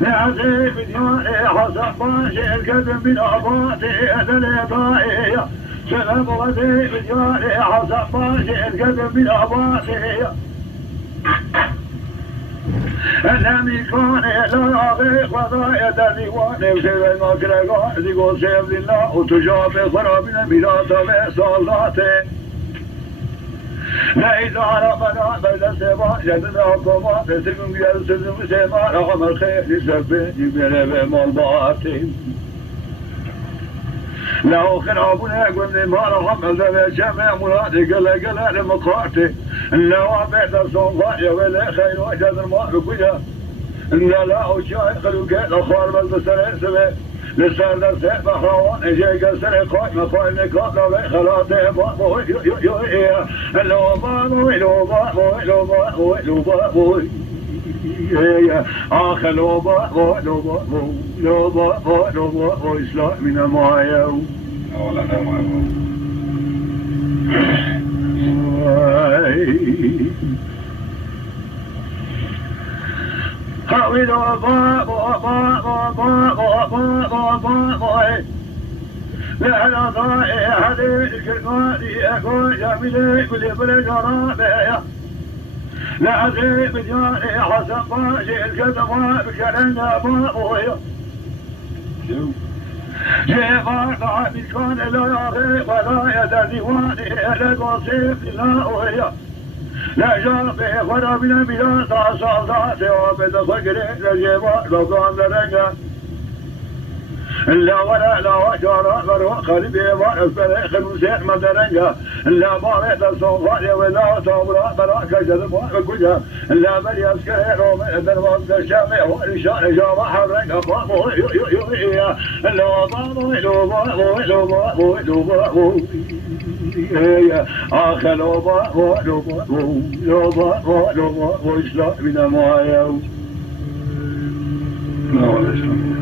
نعزي بدياني حسن باشي الكذب من أبواتي أدلي سلام وذي بدياني حسن باشي الكذب من أبواتي لم يكون لا غير وضايا ديواني وسير المكرقات يقول سيف لله وتجاب خرابنا بلا صلاتي لا إذا ربنا بين السماء جدنا حكومات سلم يرسل سماء رغم الخير لسبين يبير بمالباتي لو خرابنا قلني ما رغم الذي شمع مرادي قل لمقاتي لو عبيت الصنفاء يولي خير وجد الماء بكجا لا أشياء خلوكي لخوار بالبسرين سبي لسان درسي بخروان اجي قسري قوي مقوي نكات لبي خلاتي بابوي لو بابوي آخر لو بابوي إسلام من المعيو أولا نعم حاولوا لا ضائع هذيك القاضي أقول يا ملي كل بلد رابع لا عزيز بدياني حسن باشي الكذبة بكرنا بابويا جيبار ضعب كان لا يغيب ولا يدر ديواني لك وصيف لله لا جابي خرابنا بلا صلاتي وبد فقري لجيبار لو كان درجة لا ولا لا وجرى برو قلبي وأسفل خمسين مدرنجا لا بارد الصوفات ولا صبرا براك جذب وكجا لا بل يسكر ومن دربان الشامع والرشان جاب حرق أقامه لا بابو آخر لو إسلام من المعيو لا ولا إسلام